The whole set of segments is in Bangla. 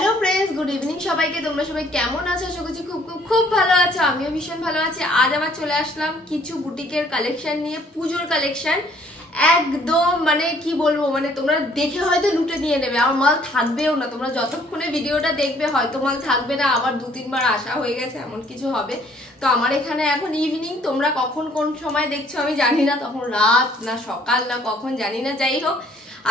হ্যালো ফ্রেন্ডস, গুড ইভিনিং সবাইকে। তোমরা সবাই কেমন আছো? আশা করছি খুব খুব খুব ভালো আছো। আমিও ভীষণ ভালো আছি। আজ আবার চলে আসলাম কিছু বুটিকের কালেকশন নিয়ে, পুজোর কালেকশন। একদম মানে কি বলবো, মানে তোমরা দেখে হয়তো লুটে নিয়ে নেবে, আর মাল থাকবেও না। তোমরা যতক্ষণে ভিডিওটা দেখবে হয়তো মাল থাকবে না, আবার 2-3 বার আসা হয়ে গেছে, এমন কিছু হবে। তো আমার এখানে এখন ইভিনিং, তোমরা কখন কোন সময় দেখছো আমি জানি না, তখন রাত না সকাল না কখন জানি না। যাই হোক,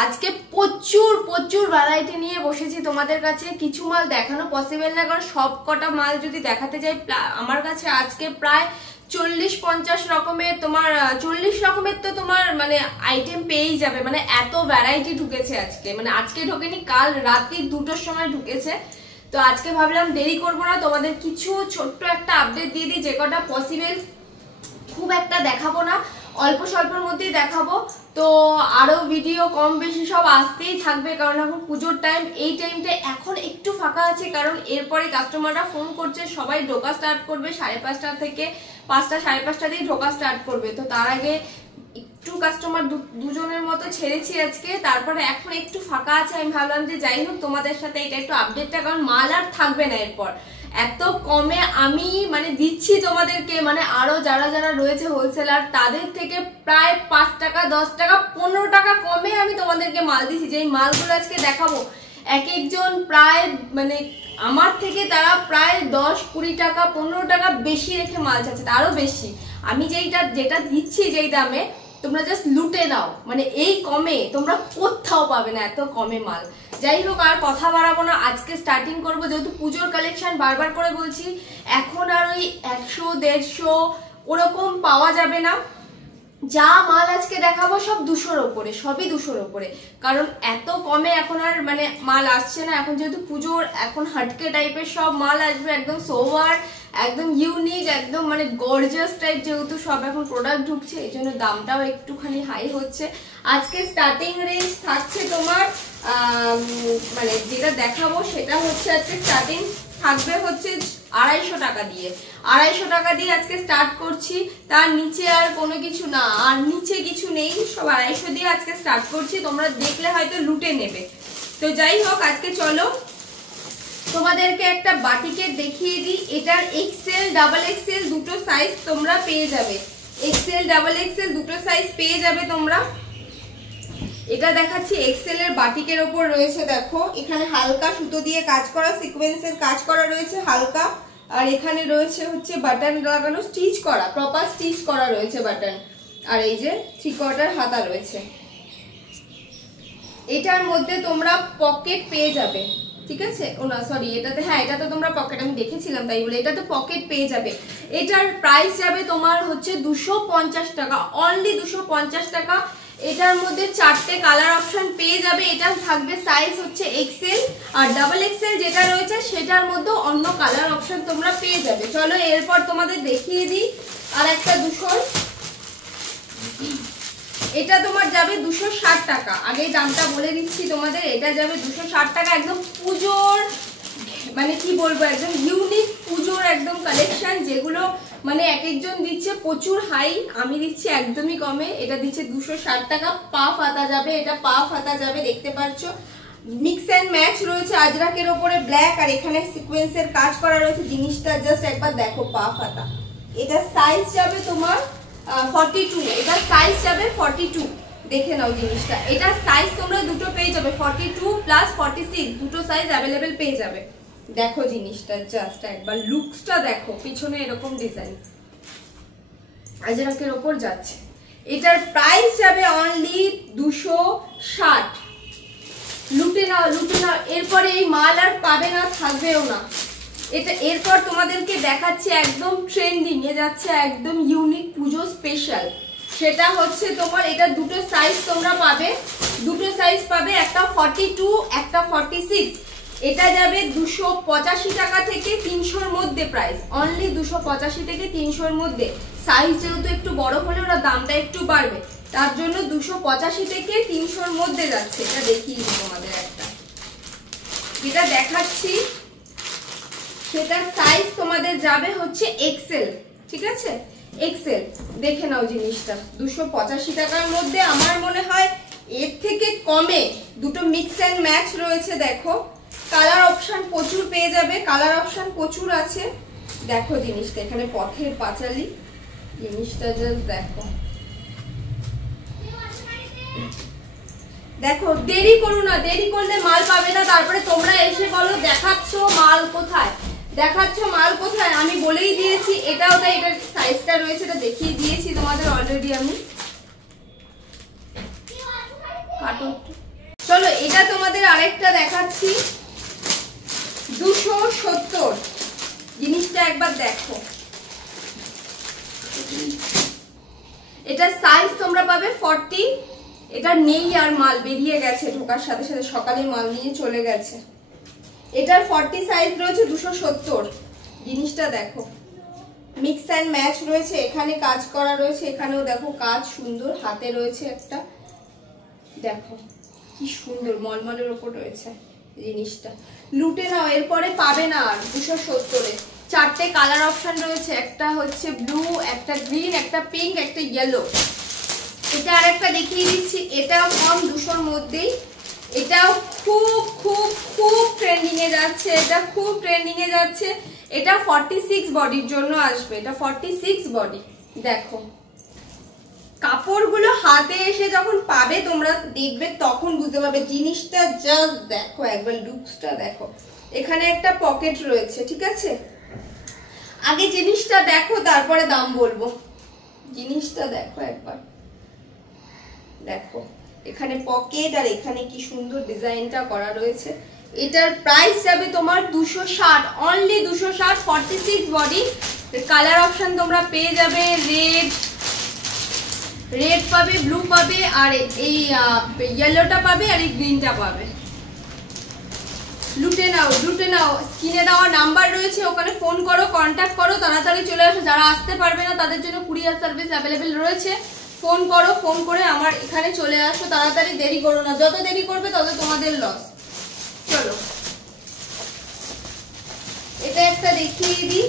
আজকে প্রচুর প্রচুর ভ্যারাইটি নিয়ে বসেছি তোমাদের কাছে। কিছু মাল দেখানো পসিবল না, কারণ সব কটা মাল যদি দেখাতে যাই, আমার কাছে আজকে প্রায় 40-50 রকমের, তোমার 40 রকমের তো তোমার মানে আইটেম পেয়েই যাবে। মানে এত ভ্যারাইটি ঢুকেছে আজকে, মানে আজকে ঢোকেনি, কাল রাত্রি 2টোর সময় ঢুকেছে। তো আজকে ভাবলাম দেরি করবো না, তোমাদের কিছু ছোট্ট একটা আপডেট দিয়ে দিই। যে কটা পসিবল, খুব একটা দেখাবো না, অল্প স্বল্পের মধ্যেই দেখাবো। তো আরো ভিডিও কম বেশি সব আসতেই থাকবে, কারণ এখন পুজোর টাইম। এই টাইমটা এখন একটু ফাঁকা আছে, কারণ এরপরে কাস্টমাররা ফোন করছে, সবাই ঢোকা স্টার্ট করবে 5:30 থেকে 5টা 5:30 দিয়ে ঢোকা স্টার্ট করবে। তো তার আগে একটু কাস্টমার দুজনের মতো ছেড়েছি আজকে, তারপরে এখন একটু ফাঁকা আছে। আমি ভাবলাম যে যাই হোক তোমাদের সাথে এটা একটু আপডেটটা, কারণ মাল আর থাকবে না এরপর। এত কমে আমি মানে দিচ্ছি তোমাদেরকে, মানে আরো যারা যারা রয়েছে হোলসেলার, তাদের থেকে প্রায় 5 টাকা 10 টাকা 15 টাকা কমে আমি তোমাদেরকে মাল দিচ্ছি। যেই মালগুলো আজকে দেখাবো, এক একজন প্রায় মানে আমার থেকে তারা প্রায় 10-20 টাকা 15 টাকা বেশি রেখে মাল চাচ্ছে, তারও বেশি। আমি যেটা দিচ্ছি যেই দামে, তোমরা জাস্ট লুটে নাও। মানে এই কমে তোমরা কোথাও পাবে না, এত কমে মাল। যাই হোক, আর কথা বাড়াবো না, আজকে স্টার্টিং করবো। যেহেতু পুজোর কালেকশন বারবার করে বলছি, এখন আর ওই 100-150 ওরকম পাওয়া যাবে না। যা মাল আজকে দেখাবো সব 200-র ওপরে, সবই 200-র ওপরে, কারণ এত কমে এখন আর মানে মাল আসছে না। এখন যেহেতু পুজোর, এখন হাটকে টাইপের সব মাল আসবে, একদম সোভার, একদম ইউনিক, একদম মানে গর্জিয়াস টাইপ। যেহেতু সব এখন প্রোডাক্ট ঢুকছে, এই জন্য দামটাও একটুখানি হাই হচ্ছে। আজকে স্টার্টিং রেঞ্জ থাকছে তোমার মানে যেটা দেখাবো সেটা হচ্ছে আজকে স্টার্টিং থাকবে হচ্ছে 250 টাকা দিয়ে। 250 টাকা দিয়ে আজকে স্টার্ট করছি, তার নিচে আর কোনো কিছু না, আর নিচে কিছু নেই, সব 250 দিয়ে আজকে স্টার্ট করছি। তোমরা দেখলে হয়তো লুটে নেবে। তো যাই হোক, আজকে চলো তোমাদেরকে একটা বাটিকের দেখিয়ে দিই। এটার এক্সেল ডাবল এক্সেল দুটো সাইজ তোমরা পেয়ে যাবে। এক্সেল ডাবল এক্সেল দুটো সাইজ পেয়ে যাবে তোমরা। এটা দেখাচ্ছি এক্সেল এর বাটিকের ওপর রয়েছে, দেখো এখানে হালকা সুতো দিয়ে কাজ করা, সিকোয়েন্সের কাজ করা রয়েছে হালকা, আর এখানে রয়েছে হচ্ছে বাটন লাগানো, স্টিচ করা, প্রপার স্টিচ করা রয়েছে বাটন। আর এই যে 3/4 হাতা রয়েছে। এটার মধ্যে তোমরা পকেট পেয়ে যাবে, ঠিক আছে? ও না সরি, এটাতে হ্যাঁ, এটা তো তোমরা পকেট, আমি দেখেছিলাম তাই বলে, এটা তো পকেট পেয়ে যাবে। এটার প্রাইস যাবে তোমার হচ্ছে 250 টাকা, অনলি 250 টাকা। এটার মধ্যে 4টে কালার অপশন পেয়ে যাবে। এটা থাকবে সাইজ হচ্ছে এক্সেল, আর ডাবল এক্সেল যেটা রয়েছে সেটার মধ্যে অন্য কালার অপশন তোমরা পেয়ে যাবে। চলো এরপর তোমাদের দেখিয়ে দিই আর একটা 200, এটা তোমার যাবে 260 টাকা। আগে দামটা বলে দিচ্ছি তোমাদের, এটা যাবে 260 টাকা। একদম পুজোর মানে কি বলবো, একদম ইউনিক পুজোর একদম কালেকশন, যেগুলো মানে এক একজন দিচ্ছে প্রচুর হাই, আমি দিচ্ছি একদমই কমে। এটা দিচ্ছে 260 টাকা। পা ফাতা যাবে, এটা পা ফাতা যাবে, দেখতে পাচ্ছ মিক্স এন্ড ম্যাচ রয়েছে, আজরাকের ওপরে ব্ল্যাক, আর এখানে সিকোয়েন্সের কাজ করা রয়েছে। জিনিসটা জাস্ট একবার দেখো, পা ফাতা। এটা সাইজ যাবে তোমার 42, এটা সাইজ যাবে 42, দেখে নাও জিনিসটা। এটা সাইজ তোমরা দুটো পেয়ে যাবে, 42 প্লাস 46, দুটো সাইজ অ্যাভেলেবেল পেয়ে যাবে। দেখো জিনিসটা জাস্ট একবার, লুকসটা দেখো, পিছনে এরকম ডিজাইন আজরাকের ওপর যাচ্ছে। এটার প্রাইস যাবে অনলি 260। লুটে নাও, লুটে নাও, এরপরে এই মাল আর পাবে না, থাকবেও না। এটা এরপর তোমাদেরকে দেখাচ্ছি একদম ট্রেন্ডিং এ যাচ্ছে, একদম ইউনিক পুজো স্পেশাল। সেটা হচ্ছে তোমার, এটা দুটো সাইজ তোমরা পাবে, দুটো সাইজ পাবে, একটা 42 একটা 46। এটা যাবে 285 টাকা থেকে 300-র মধ্যে প্রাইস, অনলি 285 থেকে 300-র মধ্যে। সাইজ যেহেতু একটু বড় হলে ওরা দামটা একটু বাড়বে, তার জন্য 285 থেকে 300-র মধ্যে যাচ্ছে। এটা দেখিয়ে দিই তোমাদের একটা, যেটা দেখাচ্ছি সেটার সাইজ তোমাদের যাবে হচ্ছে এক্সেল, ঠিক আছে? এক্সেল দেখে নাও জিনিসটা, 285 টাকার মধ্যে। আমার মনে হয় এর থেকে কমে দুটো মিক্স এন্ড ম্যাচ রয়েছে, দেখো কালার অপশন অপশন প্রচুর পেয়ে যাবে, কালার অপশন প্রচুর আছে। দেখো জিনিসটা এখানে পথের পাঁচালী, জিনিসটা জাস্ট দেখো, দেখো দেরি করো না, দেরি করলে মাল পাবে না। তারপরে তোমরা এসে বলো দেখাচ্ছ মাল কোথায়, দেখাচ্ছ মাল কোথায়। আমি বলেই দিয়েছি এটাও তাই, এটার সাইজটা রয়েছে, এটা দেখিয়ে দিয়েছি তোমাদের অলরেডি আমি। কাটো, চলো এটা তোমাদের আরেকটা দেখাচ্ছি, 270। জিনিসটা একবার দেখো, এটা সাইজ তোমরা পাবে 40। এটা নেই আর, মাল বেরিয়ে গেছে ঢোকার সাথে সাথে, সকালে মাল নিয়ে চলে গেছে। এটার 40 সাইজ রয়েছে, 270। জিনিসটা দেখো, মিক্স অ্যান্ড ম্যাচ রয়েছে, এখানে কাজ করা রয়েছে, এখানেও দেখো কাজ সুন্দর, হাতে রয়েছে একটা, দেখো কি সুন্দর মলমলের ওপর রয়েছে জিনিসটা। লুটে নাও, এরপরে পাবে না আর। 270-এ 4টে কালার অপশন রয়েছে, একটা হচ্ছে ব্লু, একটা গ্রিন, একটা পিঙ্ক, একটা ইয়েলো। এটা আরেকটা দেখিয়ে দিচ্ছি, এটাও কম 200-র মধ্যেই। এটাও খুব খুব খুব ট্রেন্ডিং এ যাচ্ছে, এটা খুব ট্রেন্ডিং এ যাচ্ছে। এটা 46 বডির জন্য আসবে, এটা 46 বডি। দেখো কাপড়গুলো হাতে এসে যখন পাবে তোমরা দেখবে তখন বুঝতে পারবে জিনিসটা। জাস্ট দেখো একবার লুকসটা দেখো, এখানে একটা পকেট রয়েছে, ঠিক আছে। আগে জিনিসটা দেখো তারপরে দাম বলবো। জিনিসটা দেখো একবার, দেখো এখানে পকেট আর এখানে কি সুন্দর ডিজাইনটা করা রয়েছে। এটার প্রাইস যাবে তোমার 260, অনলি 260, 46 বডি। কালার অপশন তোমরা পেয়ে যাবে, রেড পাবে, ব্লু পাবে, আর এই ইয়েলোটা পাবে, আর এই গ্রিনটা পাবে। লুটে নাও, লুটে নাও। স্ক্রিনে দেওয়া নাম্বার রয়েছে, ওখানে ফোন করো, কন্ট্যাক্ট করো, তাড়াতাড়ি চলে আসো। যারা আসতে পারবে না তাদের জন্য কুরিয়ার সার্ভিস অ্যাভেলেবেল রয়েছে। ফোন করো, ফোন করে আমার এখানে চলে আসো তাড়াতাড়ি, দেরি করো না। যত দেরি করবে তত তোমাদের লস। চলো এটা একটা দেখিয়ে দিই,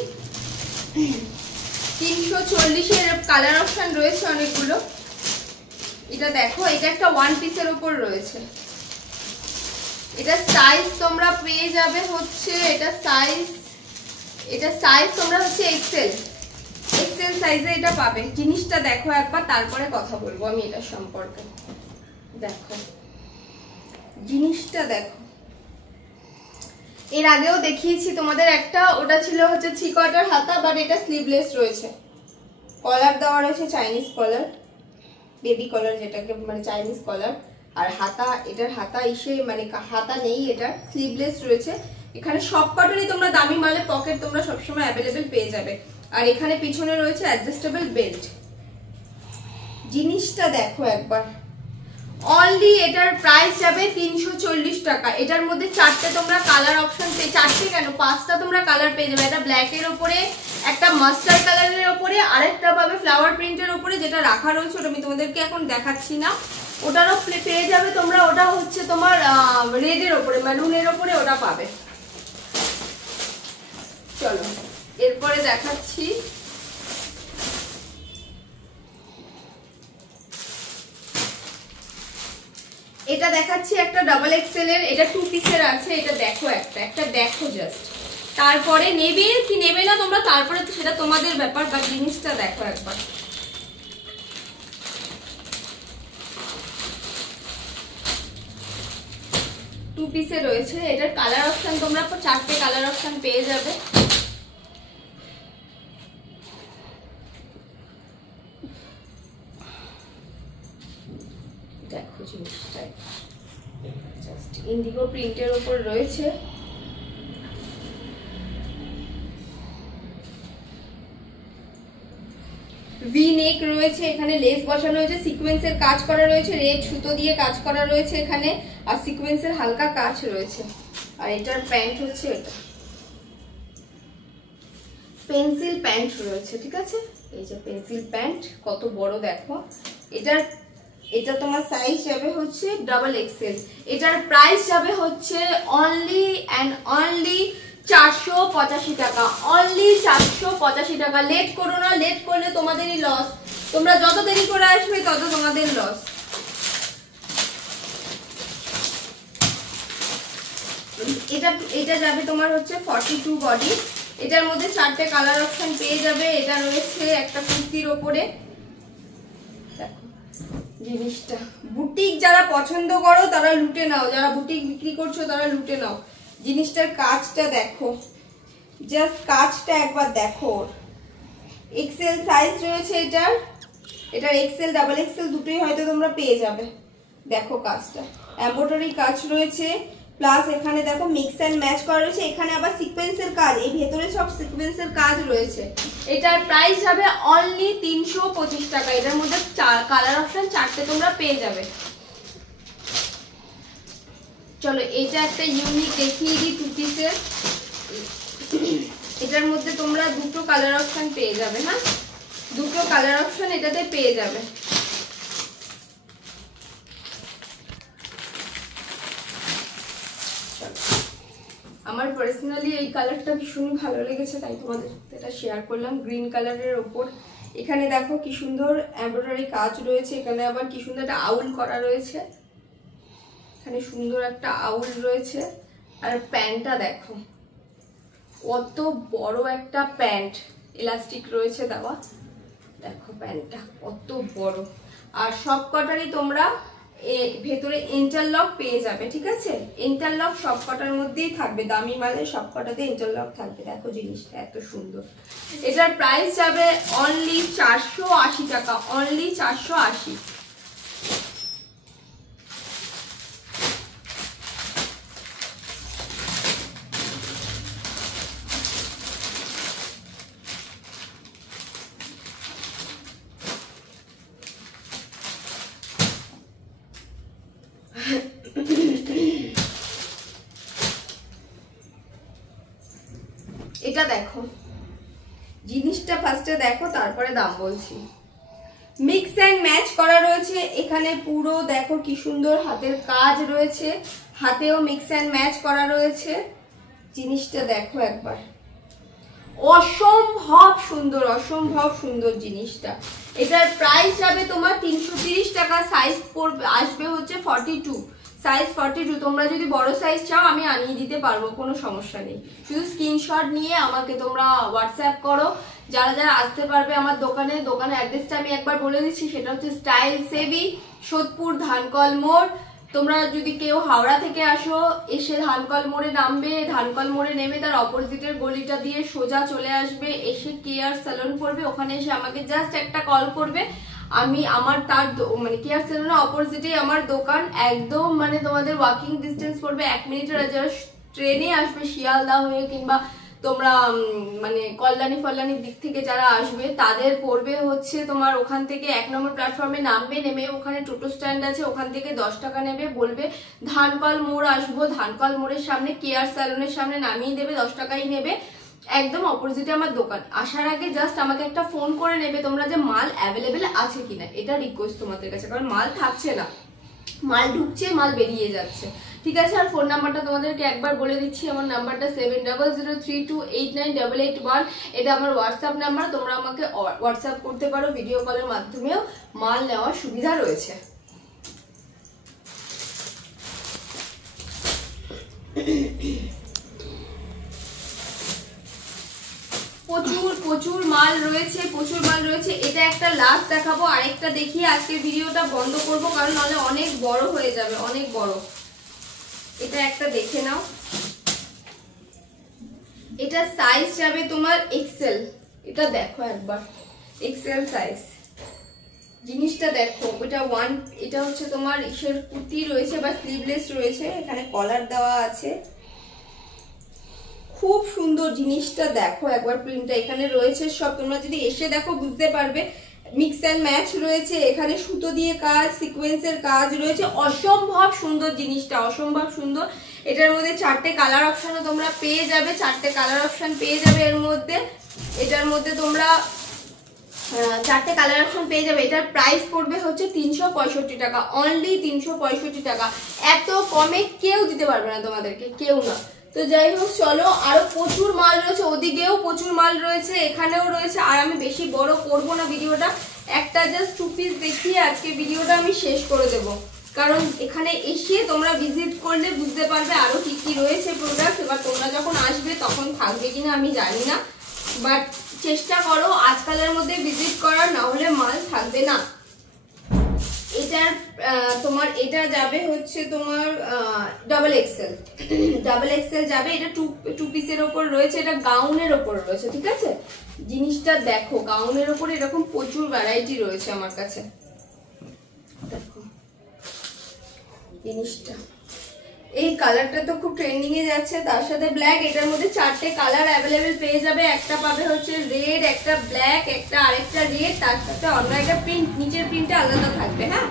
340-এর কালার অপশন রয়েছে অনেকগুলো। এটা দেখো, এটা একটা ওয়ান পিসের উপর রয়েছে। এটা সাইজ তোমরা পেয়ে যাবে হচ্ছে, এটা সাইজ তোমরা হচ্ছে এক্সেল সাইজে এটা পাবে। জিনিসটা দেখো একবার, তারপরে কথা বলবো আমি এটার সম্পর্কে। দেখো জিনিসটা দেখো, এর আগেও দেখিয়েছি তোমাদের একটা, ওটা ছিল হচ্ছে 3/4 হাতা, বাট এটা স্লিভলেস রয়েছে। কলার দেওয়া রয়েছে চাইনিজ কলার, বেবি কলার যেটাকে মানে চাইনিজ কলার। আর হাতা, এটার হাতা ইসে মানে হাতা নেই, এটা স্লিভলেস রয়েছে। এখানে সব কটনই তোমরা দামি মালে পকেট তোমরা সবসময় অ্যাভেলেবেল পেয়ে যাবে। আর এখানে পিছনে রয়েছে অ্যাডজাস্টেবল বেল্ট। জিনিসটা দেখো একবার, অনলি এটার প্রাইস যাবে 340 টাকা। এটার মধ্যে 4টে তোমরা কালার অপশন পেয়ে, 4টে কেন 5টা তোমরা কালার পেয়ে যাবে। এটা ব্ল্যাকের ওপরে, একটা মাস্টার্ড কালারের ওপরে, আরেকটা পাবে ফ্লাওয়ার প্রিন্টের ওপরে, যেটা রাখা রয়েছে ওটা আমি তোমাদেরকে এখন দেখাচ্ছি না। ওটারও পেয়ে যাবে তোমরা, ওটা হচ্ছে তোমার রেডের ওপরে, মেরুনের ওপরে ওটা পাবে। চলো এরপরে দেখাচ্ছি, এটা দেখাচ্ছি একটা ডাবল এক্সেল এর, এটা 2 পিসের আছে। এটা দেখো একটা দেখো জাস্ট, তারপরে নেবে কি নেবে না তোমরা, তারপরে তো সেটা তোমাদের ব্যাপার। বা জিনিসটা দেখো একবার, টু পিসে রয়েছে। এটার কালার অপশন তোমরা 4টে কালার অপশন পেয়ে যাবে। দেখো জিনিসটা জাস্ট ইন্ডিগো প্রিন্টের উপর রয়েছে। ভি নেক রয়েছে, এখানে লেস বসানো হয়েছে, সিকোয়েন্সের কাজ করা রয়েছে, রেড সুতো দিয়ে কাজ করা রয়েছে এখানে, আর সিকোয়েন্সের হালকা কাজ রয়েছে। আর এটার প্যান্ট হচ্ছে এটা পেন্সিল প্যান্ট রয়েছে, ঠিক আছে। এই যে পেন্সিল প্যান্ট, কত বড় দেখো। এটা তোমার সাইজ যাবে হচ্ছে ডাবল এক্সেল। এটার প্রাইস যাবে হচ্ছে অনলি অ্যান্ড অনলি 485 টাকা, অনলি 485 টাকা। লেট করো না, লেট করলে তোমাদেরই লস। তোমরা যত দেরি করে আসবে তত তোমাদের লস। এটা যাবে তোমার হচ্ছে 42 বডি। এটার মধ্যে 4টে কালার অপশন পেয়ে যাবে। এটা রয়েছে একটা কুর্তির ওপরে। দেখো জিনিসটা, বুটিক যারা পছন্দ করো তারা লুটে নাও, যারা বুটিক বিক্রি করছো তারা লুটে নাও। জিনিসটার কাজটা দেখো, জাস্ট কাজটা একবার দেখো। এক্সেল সাইজ রয়েছে এটার এক্সেল ডাবল এক্সেল দুটোই হয়তো তোমরা পেয়ে যাবে। দেখো কাজটা, এমব্রয়ডারি কাজ রয়েছে, প্লাস এখানে দেখো মিক্স অ্যান্ড ম্যাচ করা রয়েছে। এখানে আবার সিকোয়েন্সের কাজ, এই ভেতরে সব সিকোয়েন্সের কাজ রয়েছে। এটার প্রাইস যাবে অনলি 325 টাকা। এটার মধ্যে কালার অপশন 4টে তোমরা পেয়ে যাবে। চলো এটা একটা ইউনিক দেখিয়ে দিই 2 পিসের। এটার মধ্যে তোমরা 2টো কালার অপশন পেয়ে যাবে। হ্যাঁ, 2টো কালার অপশন এটাতে পেয়ে যাবে। আমার পার্সোনালি এই কালারটা ভীষণ ভালো লেগেছে, তাই তোমাদের সাথে এটা শেয়ার করলাম। গ্রিন কালারের ওপর এখানে দেখো কি সুন্দর এমব্রয়ডারি কাজ রয়েছে। এখানে আবার কি সুন্দর একটা আউল করা রয়েছে, এখানে সুন্দর একটা আউল রয়েছে। আর প্যান্টটা দেখো কত বড় একটা প্যান্ট, ইলাস্টিক রয়েছে দেওয়া। দেখো প্যান্টটা কত বড়। আর সব কটারই তোমরা ভেতরে ইন্টারলক পেয়ে যাবে। ঠিক আছে, ইন্টারলক সব কটার মধ্যেই থাকবে, দামি মালে সব কটাতে ইন্টারলক থাকবে। দেখো জিনিসটা এত সুন্দর। এটার প্রাইস যাবে অনলি 480 টাকা, অনলি 480। এটা দেখো জিনিসটা ফার্স্টে দেখো, তারপরে দাম বলছি। মিক্স অ্যান্ড ম্যাচ করা রয়েছে এখানে পুরো। দেখো কি সুন্দর হাতের কাজ রয়েছে, হাতেও মিক্স অ্যান্ড ম্যাচ করা রয়েছে। জিনিসটা দেখো একবার, অসম্ভব সুন্দর, অসম্ভব সুন্দর জিনিসটা। এটার প্রাইস যাবে তোমার 330 টাকা। সাইজ আসবে হচ্ছে 42, সাইজ 42। তোমরা যদি বড় সাইজ চাও আমি আনিয়ে দিতে পারবো, কোনো সমস্যা নেই। শুধু স্ক্রিনশট নিয়ে আমাকে তোমরা হোয়াটসঅ্যাপ করো। যারা যারা আসতে পারবে আমার দোকানের অ্যাড্রেসটা আমি একবার বলে দিচ্ছি, সেটা হচ্ছে স্টাইল সেভি, সোদপুর ধানকল মোড়। তোমরা যদি কেউ হাওড়া থেকে আসো, এসে ধানকল মোড়ে নামবে, ধানকল মোড়ে নেমে তার অপোজিটের গলিটা দিয়ে সোজা চলে আসবে, এসে কেয়ার সেলুন পড়বে। ওখানে এসে আমাকে জাস্ট একটা কল করবে, আমি তার কেয়ার সেলুনের অপোজিটে আমার দোকান। একদম তোমাদের ওয়াকিং ডিস্টেন্স পড়বে 1 মিনিটের। যারা ট্রেনে আসবে শিয়ালদা হয়ে কিংবা তোমরা কল্যাণীর দিক থেকে যারা আসবে তাদের পড়বে হচ্ছে তোমার ওখান থেকে 1 নম্বর প্ল্যাটফর্মে নামবে, নেমে ওখানে টোটো স্ট্যান্ড আছে, ওখান থেকে 10 টাকা নেবে, বলবে ধানকল মোড় আসবো। ধানকল মোড়ের সামনে কেয়ার সেলুনের সামনে নামিয়ে দেবে, 10 টাকাই নেবে। একদম অপোজিটে আমার দোকান। আসার আগে জাস্ট আমাকে একটা ফোন করে নেবে তোমরা যে মাল অ্যাভেলেবেল আছে কিনা। এটা রিকোয়েস্ট তোমাদের কাছে, কারণ মাল থাকছে না, মাল ঢুকছে, মাল বেরিয়ে যাচ্ছে। ঠিক আছে, আর ফোন নাম্বারটা তোমাদেরকে একবার বলে দিচ্ছি। আমার নাম্বারটা 7003289881। এটা আমার হোয়াটসঅ্যাপ নাম্বার, তোমরা আমাকে হোয়াটসঅ্যাপ করতে পারো। ভিডিও কলের মাধ্যমেও মাল নেওয়ার সুবিধা রয়েছে। প্রচুর মাল রয়েছে, প্রচুর মাল রয়েছে। এটা একটা লাস্ট দেখাবো, আরেকটা দেখিয়ে আজকের ভিডিওটা বন্ধ করব, কারণ নাহলে অনেক বড় হয়ে যাবে, অনেক বড়। এটা একটা দেখে নাও, এটা সাইজ যাবে তোমার এক্সেল। এটা দেখো একবার, এক্সেল সাইজ। জিনিসটা দেখো, এটা হচ্ছে তোমার ইসের কুর্তি রয়েছে বা স্লিভলেস রয়েছে, এখানে কলার দেওয়া আছে। খুব সুন্দর জিনিসটা দেখো একবার, প্রিন্টটা এখানে রয়েছে সব। তোমরা যদি এসে দেখো বুঝতে পারবে। মিক্স অ্যান্ড ম্যাচ রয়েছে, এখানে সুতো দিয়ে কাজ, সিকোয়েন্সের কাজ রয়েছে। অসম্ভব সুন্দর জিনিসটা, অসম্ভব সুন্দর। এটার মধ্যে 4টে কালার অপশনও তোমরা পেয়ে যাবে, 4টে কালার অপশন পেয়ে যাবে এর মধ্যে। এটার মধ্যে তোমরা 4টে কালার অপশন পেয়ে যাবে। এটার প্রাইস পড়বে হচ্ছে 365 টাকা, অনলি 365 টাকা। এত কমে কেউ দিতে পারবে না তোমাদেরকে, কেউ না। তো যাই হোক, চলো, আরো প্রচুর মাল রয়েছে, ওদিকেও প্রচুর মাল রয়েছে, এখানেও রয়েছে। আর আমি বেশি বড় করব না ভিডিওটা, একটা জাস্ট 2 পিস দেখিয়ে আজকে ভিডিওটা আমি শেষ করে দেব। কারণ এখানে এসে তোমরা ভিজিট করলে বুঝতে পারবে আরো কি কি রয়েছে প্রোডাক্ট। এবার তোমরা যখন আসবে তখন থাকবে কিনা আমি জানি না, বাট চেষ্টা করো আজকালের মধ্যে ভিজিট করার, না হলে মাল থাকবে না। এটার তোমার এটা যাবে হচ্ছে তোমার ডাবল এক্সেল যাবে। এটা টু পিসের ওপর রয়েছে, এটা গাউনের ওপর রয়েছে, ঠিক আছে। জিনিসটা দেখো, গাউনের ওপর এরকম প্রচুর ভ্যারাইটি রয়েছে আমার কাছে। দেখো জিনিসটা, এই কালারটা তো খুব ট্রেন্ডিং এ যাচ্ছে, তার সাথে ব্ল্যাক। এটার মধ্যে 4টে কালার অ্যাভেলেবেল পেয়ে যাবে। একটা পাবে হচ্ছে রেড, একটা ব্ল্যাক, একটা আরেকটা রেড, তার সাথে অন্য একটা প্রিন্ট, নিচের প্রিন্টটা আলাদা থাকবে। হ্যাঁ,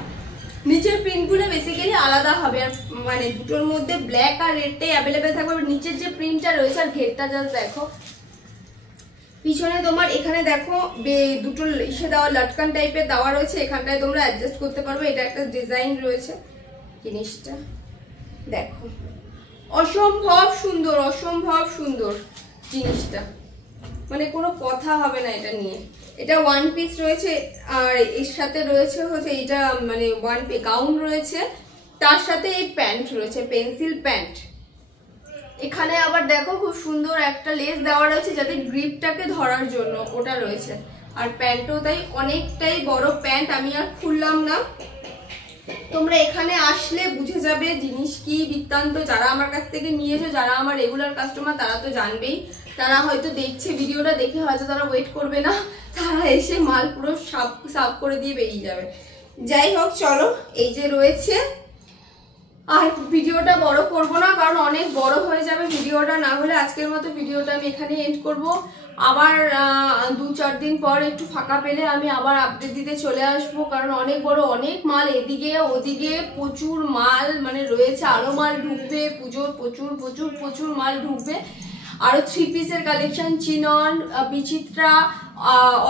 নিচের প্রিন্টগুলো বেসিক্যালি আলাদা হবে, আর মানে দুটোর মধ্যে ব্ল্যাক আর রেডটাই অ্যাভেলেবেল থাকবে। নিচের যে প্রিন্টটা রয়েছে আর ঘেরটা জাস্ট দেখো। পিছনে তোমার এখানে দেখো দুটো ইসে দেওয়া লটকান টাইপের দেওয়া রয়েছে, এখানটায় তোমরা অ্যাডজাস্ট করতে পারবে। এটা একটা ডিজাইন রয়েছে, জিনিসটা দেখো অসম্ভব সুন্দর, অসম্ভব সুন্দর জিনিসটা, মানে কোনো কথা হবে না এটা নিয়ে। এটা ওয়ান পিস রয়েছে, আর এর সাথে রয়েছে হচ্ছে এটা মানে ওয়ান পিস গাউন রয়েছে, তার সাথে এই প্যান্ট রয়েছে, পেন্সিল প্যান্ট। এখানে আবার দেখো খুব সুন্দর একটা লেস দেওয়া রয়েছে যাতে গ্রিপটাকে ধরার জন্য, ওটা রয়েছে। আর প্যান্টও তাই অনেকটাই বড় প্যান্ট, আমি আর খুললাম না। তোমরা এখানে আসলে বুঝে যাবে জিনিস কি বৃত্তান্ত। যারা আমার কাছ থেকে নিয়েছো, যারা আমার রেগুলার কাস্টমার, তারা তো জানবেই। তারা হয়তো দেখছে ভিডিওটা, দেখে হয়তো তারা ওয়েট করবে না, তারা এসে মাল পুরো সাফ করে দিয়ে বেরিয়ে যাবে। যাই হোক চলো, এই যে রয়েছে। আর ভিডিওটা বড় করব না, কারণ অনেক বড় হয়ে যাবে ভিডিওটা। না হলে আজকের মতো ভিডিওটা আমি এখানে এন্ড করব। আবার 2-4 দিন পর একটু ফাঁকা পেলে আমি আবার আপডেট দিতে চলে আসবো, কারণ অনেক বড় অনেক মাল এদিকে ওদিকে প্রচুর মাল মানে রয়েছে, আরো মাল ঢুকবে পুজোর, প্রচুর প্রচুর প্রচুর মাল ঢুকবে। আরো 3 পিসের কালেকশন, চিনন, বিচিত্রা,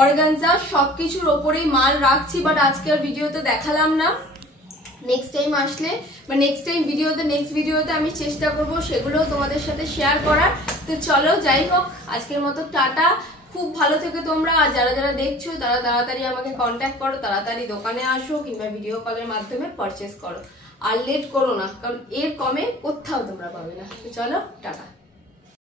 অর্গানজা সবকিছুর ওপরেই মাল রাখছি, বাট আজকের ভিডিওতে দেখালাম না। নেক্সট টাইম আসলে বা নেক্সট ভিডিওতে আমি চেষ্টা করব সেগুলো তোমাদের সাথে শেয়ার করার। তো চলো, যাই হোক আজকের মতো টাটা। খুব ভালো থেকো তোমরা। আর যারা যারা দেখছো তারা তাড়াতাড়ি আমাকে কন্ট্যাক্ট করো, তাড়াতাড়ি দোকানে আসো কিংবা ভিডিও কলের মাধ্যমে পারচেস করো। আর লেট করো না, কারণ এর কমে কোথাও তোমরা পাবে না। তো চলো টাটা।